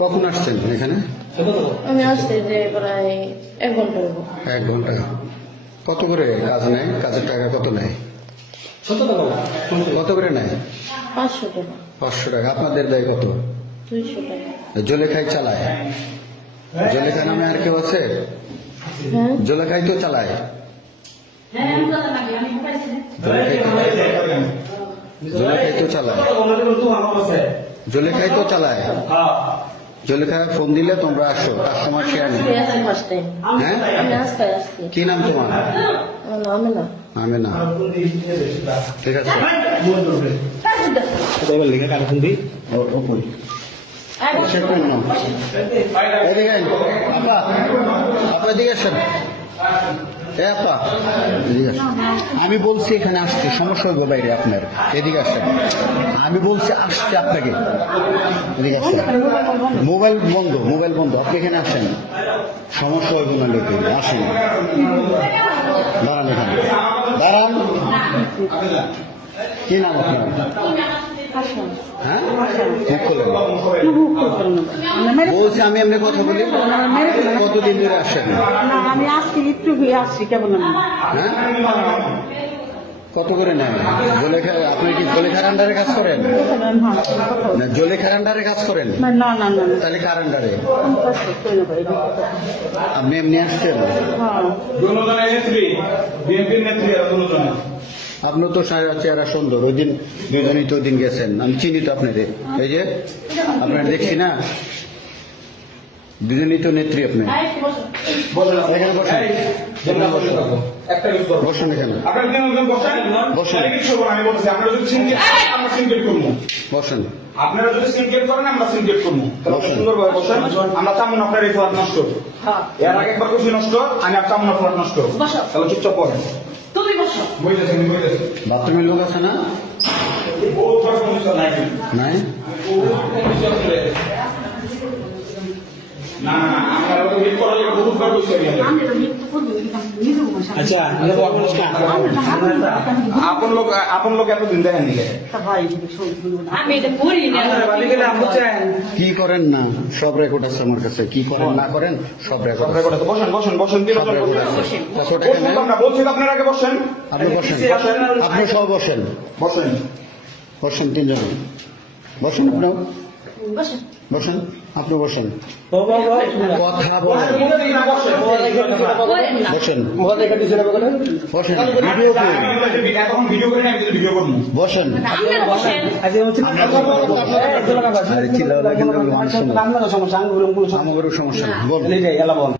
কখন আসছেন এখানে? আমি আসতে যে প্রায় 1 ঘন্টা হলো। 1 ঘন্টা। কত করে কাজ নেয়? কাজের টাকা কত নেয়? কত করে নেয়? 500 টাকা। 500 টাকা। আপনাদের দেয় কত? 200 টাকা। জলেখাই চালায়? জলেখা নামে আর কেউ আছে? হ্যাঁ, জলেখাই তো চালায়। জলেখাই তো চালায়। জলেখাই তো চালায়। জলেখায় ফোন দিলে তোমরা আসো, কাস্টমার শেয়ার নেই। আজকে আসি ফার্স্ট টাইম। হ্যাঁ, আমি আজকে আসছি। কি নাম তোমার? আমার নাম আমেনা। আমেনা। ঠিক আছে। এদিকে আইন। আপা, আপা এদিকে আসেন। এ আপা, এদিকে আসেন। আমি বলছি এখানে আসতে, সমস্যা হবে বাইরে আপনার। এদিকে আসেন। আমি বলছি আসতে আপনাকে। এদিকে আসেন। মোবাইল বন্ধ, মোবাইল বন্ধ। আপনি এখানে আসেন, সমস্যা হবে না লোকে। আসেন, দাঁড়ান এখানে, দাঁড়ান। কি নাম আপনার? হ্যাঁ, মুখ খোলেন। বলছি আমি এমনি কথা বলি। কতদিন ধরে আসেন? আমি আজকে একটু হয়ে আসছি কেবল। হ্যাঁ, কত করে নেন? জলেখা, আপনি কি জলেখার আন্ডারে কাজ করেন? না, জলেখার আন্ডারে কাজ করেন? না না না না, তাহলে কার আন্ডারে? আপনি এমনি আসছেন? আপনি তো চেহারা সুন্দর। ওই দিন দুজনই তো ওই দিন গেছেন, আমি চিনি তো আপনাদের। এই যে আপনার দেখছি না, দুজনই তো নেত্রী। আপনি এখানে বসেন, বসুন এখানে, বসেন। আপনারা যদি সিনকেট করেন আমরা সিনকেট করবো, সুন্দরভাবে বসেন। আমরা চামুন আপনার এই ফ্ল্যাট নষ্ট। এর আগে একবার কইছি নষ্ট, আমি আর চামুন ফ্ল্যাট নষ্ট। তাহলে চুপচাপ পড়েন। তুমি বসো। বইতেছেন বইতেছেন। বাথরুমের লোক আছে না? নাই। না না, আমরা মিট করার জন্য বহুতবার কইছি আমি। আচ্ছা, আপন লোক এতদিন দেখেন নিলে আমি এটা করি না। কি করেন না সব রেকর্ড আছে আমার কাছে। কি করেন না করেন সব রেকর্ড আছে। বসেন বসেন বসেন। সব রেকর্ড আছে। কত টাকা নেন? আমরা বলছি তো আপনার আগে বসেন। আপনি বসেন, আপনি সব বসেন, বসেন বসেন। 3 জন বসেন। আপনিও বসেন। বসেন, আপনি বসেন। কথা বলেন, বসেন, বসেন। ভিডিও করি, এখন ভিডিও করে আমি ভিডিও করবো। বসেন। আপনারা বসেন। আরে চিল্লাও না, কিন্তু মানুষ শোনে। সমস্যা আমাদেরও সমস্যা নেই। বল।